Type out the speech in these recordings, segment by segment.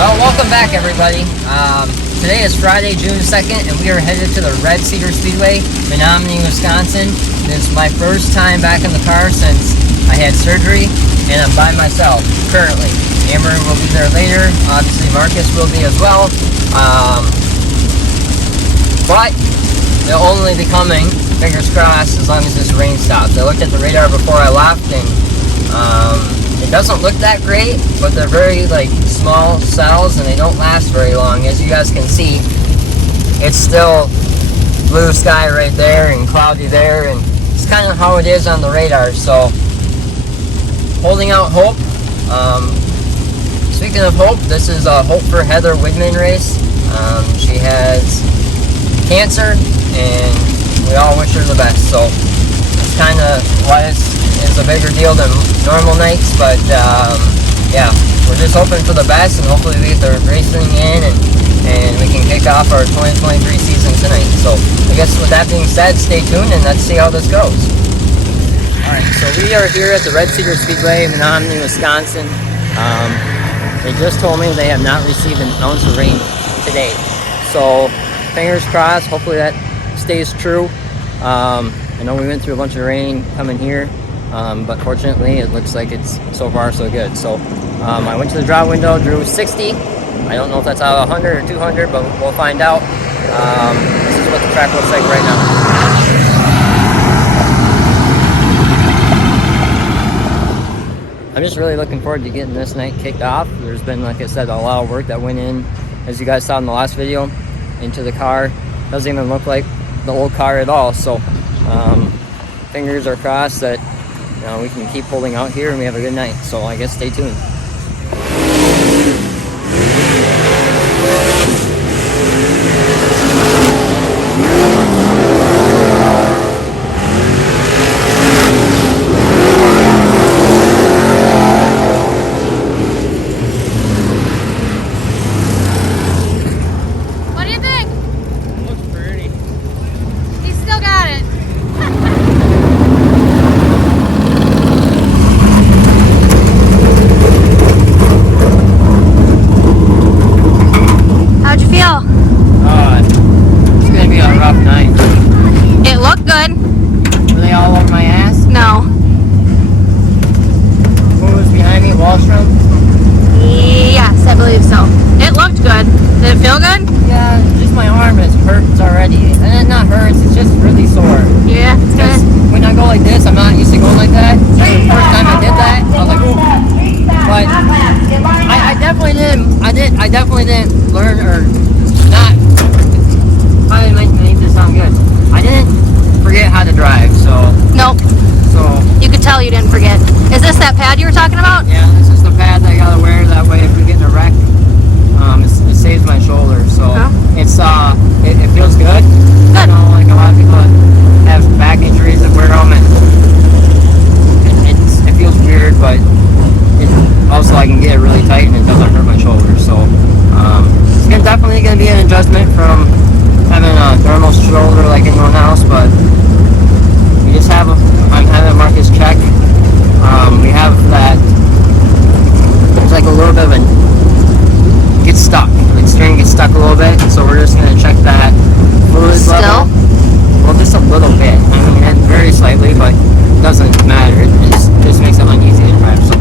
Well, welcome back, everybody. Today is Friday, June 2nd, and we are headed to the Red Cedar Speedway, Menominee, Wisconsin. This is my first time back in the car since I had surgery, and I'm by myself currently. Amber will be there later. Obviously, Marcus will be as well. But they'll only be coming, fingers crossed, as long as this rain stops. I looked at the radar before I left, and it doesn't look that great, but they're very small cells and they don't last very long. As you guys can see, it's still blue sky right there and cloudy there, and it's kind of how it is on the radar. So holding out hope. Speaking of hope, this is a Hope for Heather Widman race. She has cancer and we all wish her the best, so it's kind of why this is a bigger deal than normal nights. But yeah, we're just hoping for the best, and hopefully we get the racing in and we can kick off our 2023 season tonight. So I guess with that being said, stay tuned and let's see how this goes. Alright, so we are here at the Red Cedar Speedway in Menominee, Wisconsin. They just told me they have not received an ounce of rain today, so fingers crossed, hopefully that stays true. I know we went through a bunch of rain coming here, but fortunately it looks like it's so far so good. So I went to the draw window, drew 60. I don't know if that's out of 100 or 200, but we'll find out. This is what the track looks like right now. I'm just really looking forward to getting this night kicked off. There's been, like I said, a lot of work that went in, as you guys saw in the last video, into the car. Doesn't even look like the old car at all. So fingers are crossed that we can keep holding out here and we have a good night. So I guess stay tuned. Yes, I believe so. It looked good. Did it feel good? Yeah, just my arm hurts already. And it not hurts, it's just really sore. Yeah, it's good. When I go like this, I'm not used to going like that. The first time I did that, I was like, ooh. But I definitely didn't. I definitely didn't learn or not. How did I make this sound good? I didn't forget how to drive. So nope. So you could tell you didn't forget. Is this that pad you were talking about? Yeah, this is the pad that I gotta wear. That way, if we get in a wreck, it saves my shoulder. So it's it feels good. Good. You know, like a lot of people have back injuries that wear them, and it feels weird, but also I can get it really tight and it doesn't hurt my shoulder. So it's definitely gonna be an adjustment from having a normal shoulder like anyone else, but we just have I'm having Marcus check. We have that. There's like a little bit of a gets stuck. The steering gets stuck a little bit, so we're just gonna check that fluid level. Well, just a little bit. I mean, very slightly, but it doesn't matter. It just makes it uneasy to drive. So.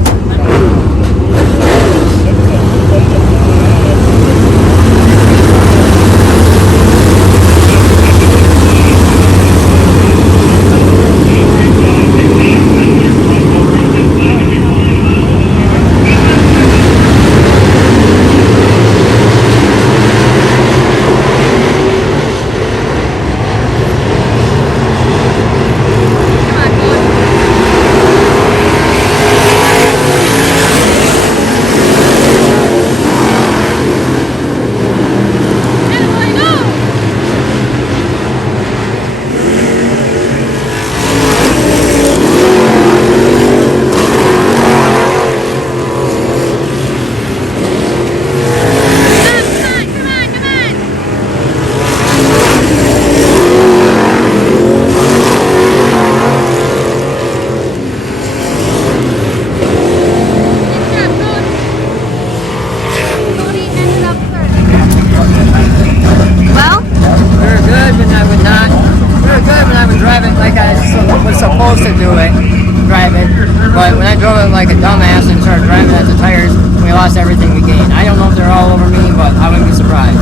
lost everything we gained. I don't know if they're all over me, but I wouldn't be surprised.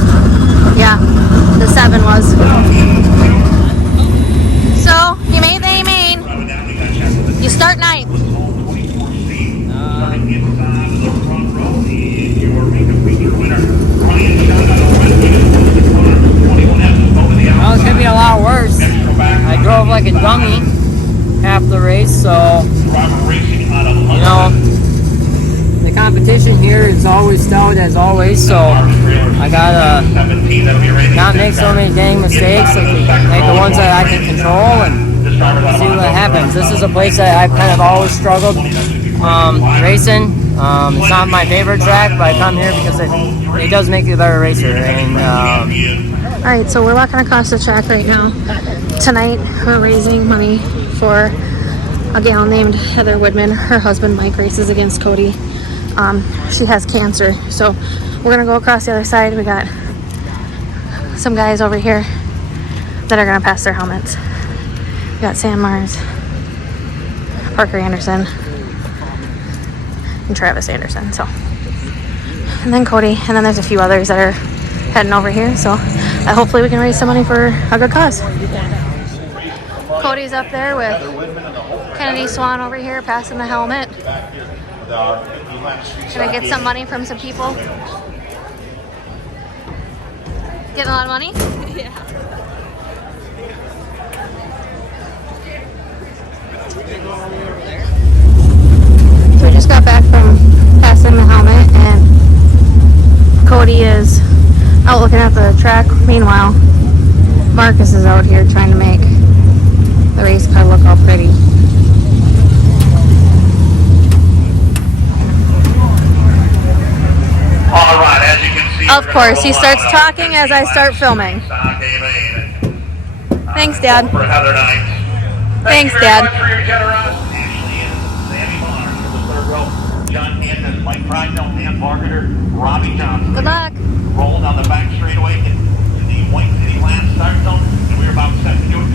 Yeah, the 7 was. So, you made the main. You start 9th. Well, it's gonna be a lot worse. I drove like a dummy half the race, so you know the competition here is always stout as always. So I gotta not make so many dang mistakes, like make the ones that I can control and see what happens. This is a place that I've kind of always struggled racing. It's not my favorite track, but I come here because it does make you a better racer. And Alright, so we're walking across the track right now. Tonight, we're raising money for a gal named Heather Woodman. Her husband, Mike, races against Cody. She has cancer, so we're going to go across the other side. We got some guys over here that are going to pass their helmets. We got Sam Mars, Parker Anderson, and Travis Anderson. So, and then Cody, and then there's a few others that are heading over here. So hopefully we can raise some money for a good cause. Cody's up there with Kennedy Swan over here passing the helmet. Gonna get some money from some people. Getting a lot of money? Yeah. So we just got back from passing the helmet, and Cody is out looking at the track. Meanwhile, Marcus is out here trying to make the race car look all pretty. All right, as you can see, Of course, he starts talking as I start filming. Thanks, Dad. For Heather Knight. Thanks, Thank you very Dad. much for your generosity. Ashley and Sammy Bonner for the third row. John Canton, Mike Prideville, Dan Barketer, Robbie Johnson. Good luck. Rolling down the back straightaway in the White City last start zone, and we're about set to do it.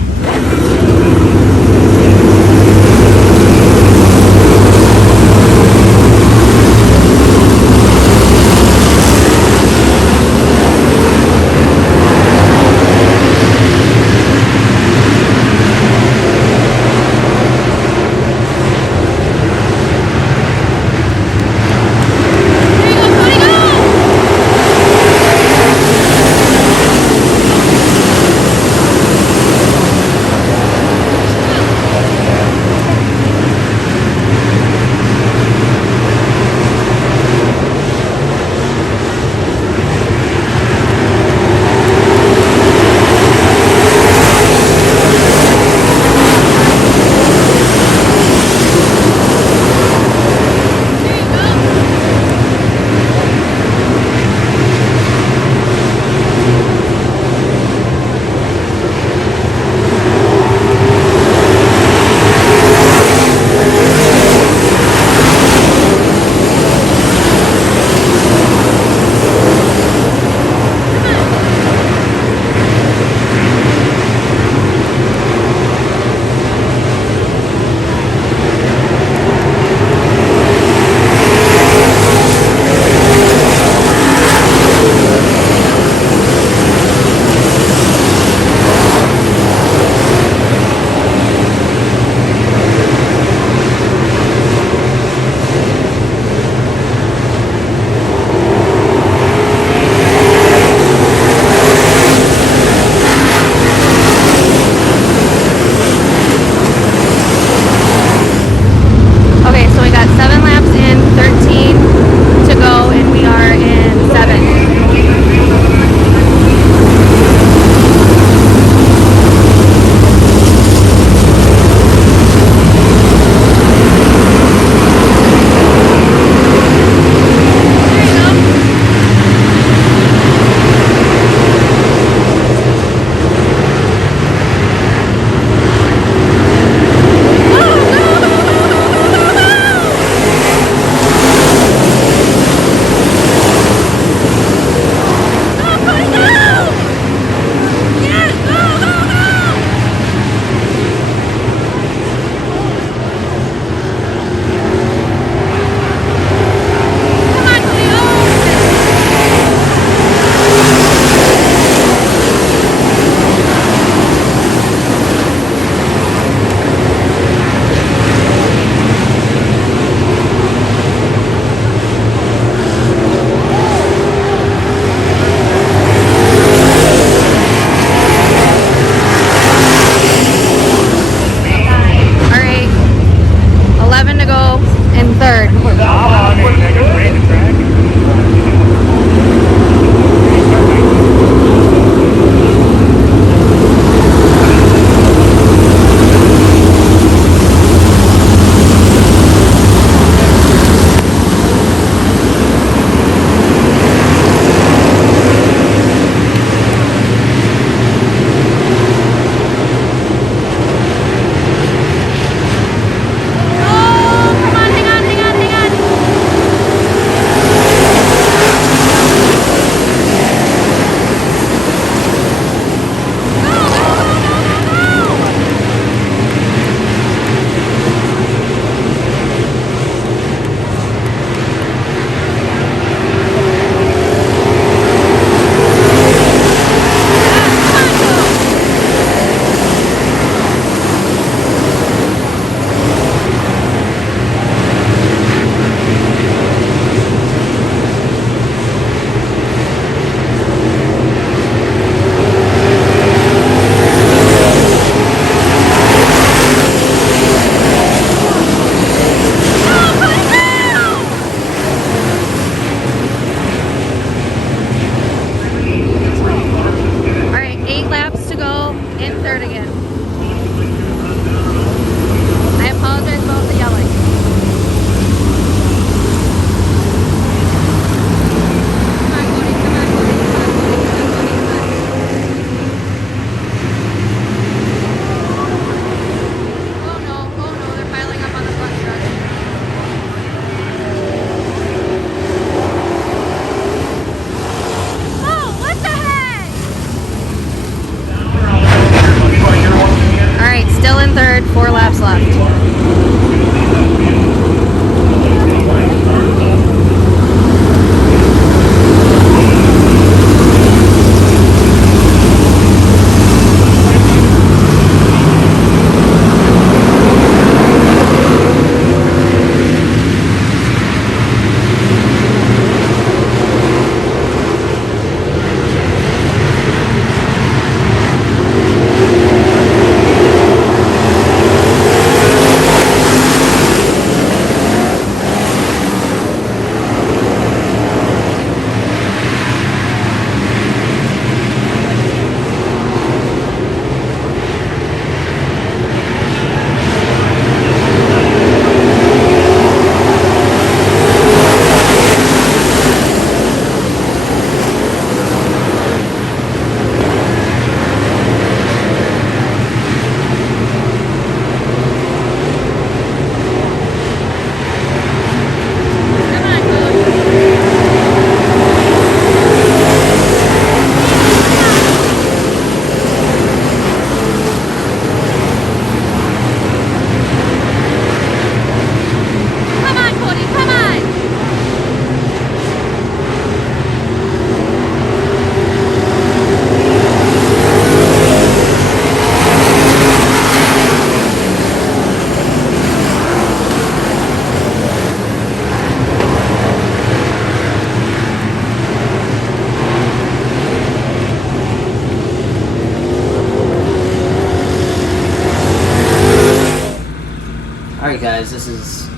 guys, this is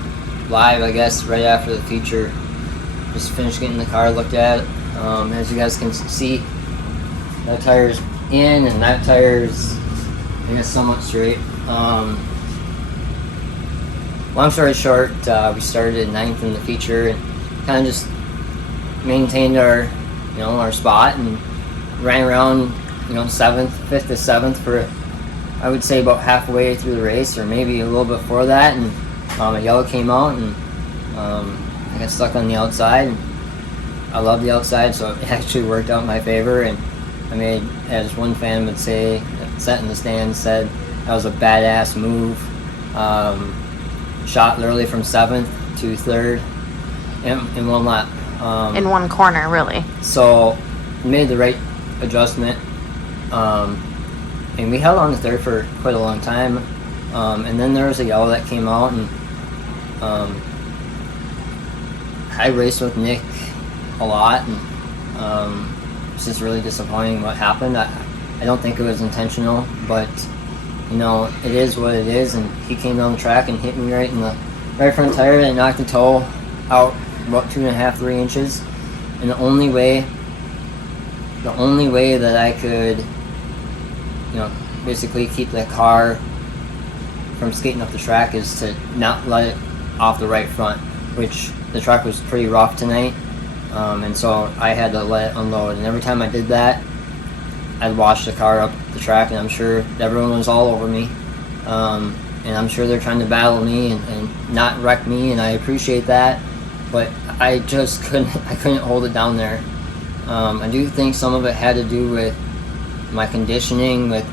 live, I guess, right after the feature. Just finished getting the car looked at. As you guys can see, that tire's in and that tire's, I guess, somewhat straight. Long story short, we started at 9th in the feature and kind of just maintained our, our spot and ran around, 7th, 5th to 7th for, I would say, about halfway through the race, or maybe a little bit before that, and a yellow came out, and I got stuck on the outside. And I love the outside, so it actually worked out in my favor, and I made, as one fan would say, that sat in the stands, said that was a badass move. Shot literally from 7th to 3rd in one lap. In one corner, really. So made the right adjustment. And we held on to 3rd for quite a long time. And then there was a yellow that came out, and I raced with Nick a lot, and it's just really disappointing what happened. I don't think it was intentional, but it is what it is, and he came down the track and hit me right in the right front tire and knocked the toe out about 2.5-3 inches. And the only way that I could, basically keep the car from skating up the track is to not let it off the right front, which the track was pretty rough tonight, and so I had to let it unload. And every time I did that, I'd wash the car up the track, and I'm sure everyone was all over me, and I'm sure they're trying to battle me and not wreck me, and I appreciate that, but I just couldn't hold it down there. I do think some of it had to do with my conditioning, with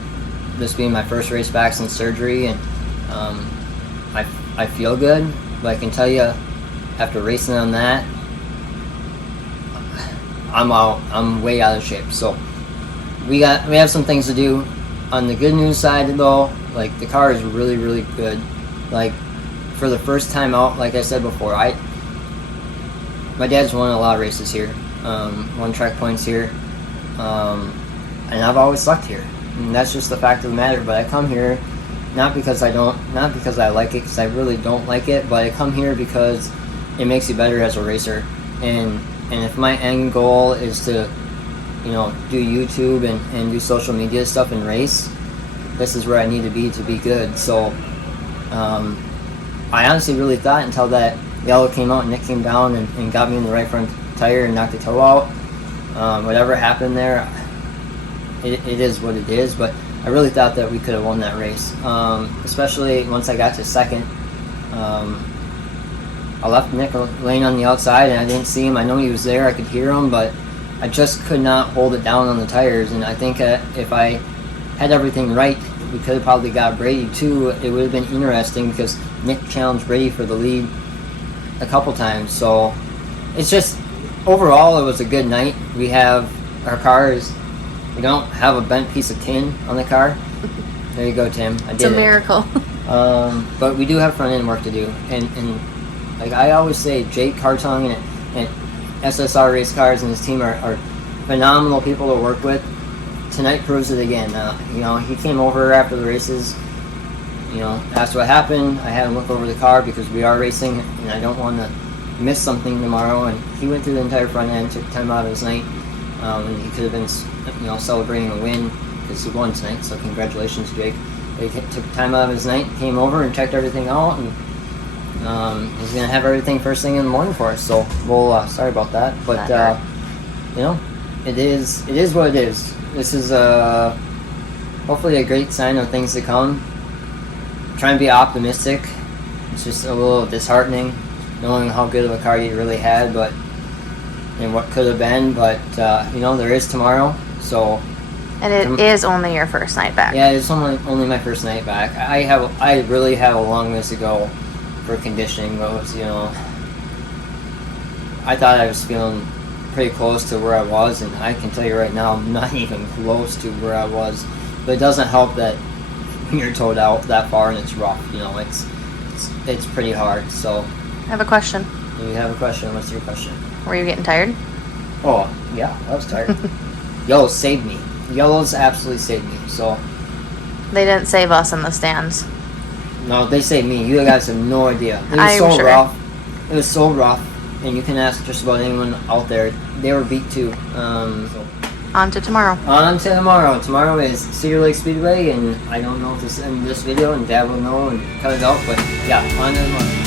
this being my first race back since surgery, and I feel good, but I can tell you, after racing on that, I'm way out of shape. So we have some things to do. On the good news side, though, like, the car is really, really good. Like, for the first time out, like I said before, my dad's won a lot of races here, won track points here, and I've always sucked here, and that's just the fact of the matter. But I come here not because I like it, because I really don't like it, but I come here because it makes you better as a racer. And if my end goal is to do YouTube and do social media stuff and race, this is where I need to be good. So I honestly really thought, until that yellow came out and Nick came down and got me in the right front tire and knocked the toe out, whatever happened there, it is what it is. But I really thought that we could have won that race, especially once I got to 2nd. I left Nick laying on the outside, and I didn't see him. I know he was there, I could hear him, but I just could not hold it down on the tires. And I think if I had everything right, we could have probably got Brady too. It would have been interesting, because Nick challenged Brady for the lead a couple times. So it's just, overall, it was a good night. We have our cars. We don't have a bent piece of tin on the car. There you go, Tim. It's a miracle. But we do have front end work to do, and like I always say, Jake Hartung and SSR Race Cars and his team are phenomenal people to work with. Tonight proves it again. He came over after the races, asked what happened. I had him look over the car because we are racing, and I don't want to miss something tomorrow. And he went through the entire front end, took time out of his night, and he could have been, celebrating a win because he won tonight. So congratulations, Jake. He took time out of his night, came over and checked everything out, and he's gonna have everything first thing in the morning for us. So we'll sorry about that, but it is what it is. This is hopefully a great sign of things to come. I'm trying to be optimistic. It's just a little disheartening knowing how good of a car you really had, and what could have been. But there is tomorrow. So. And it is only your first night back. Yeah, it's only my first night back. I really have a long ways to go for conditioning. But I thought I was feeling pretty close to where I was, and I can tell you right now, I'm not even close to where I was. But it doesn't help that you're towed out that far and it's rough. It's pretty hard. So I have a question. You have a question? What's your question? Were you getting tired? Oh yeah, I was tired. Yellow saved me. Yellows absolutely saved me. So they didn't save us in the stands. No, they say me. You guys have no idea. It was I'm so sure. rough. It was so rough. And you can ask just about anyone out there. They were beat too. So. On to tomorrow. On to tomorrow. Tomorrow is Cedar Lake Speedway, and I don't know if this in this video, and Dad will know and cut it out. But yeah, on to tomorrow.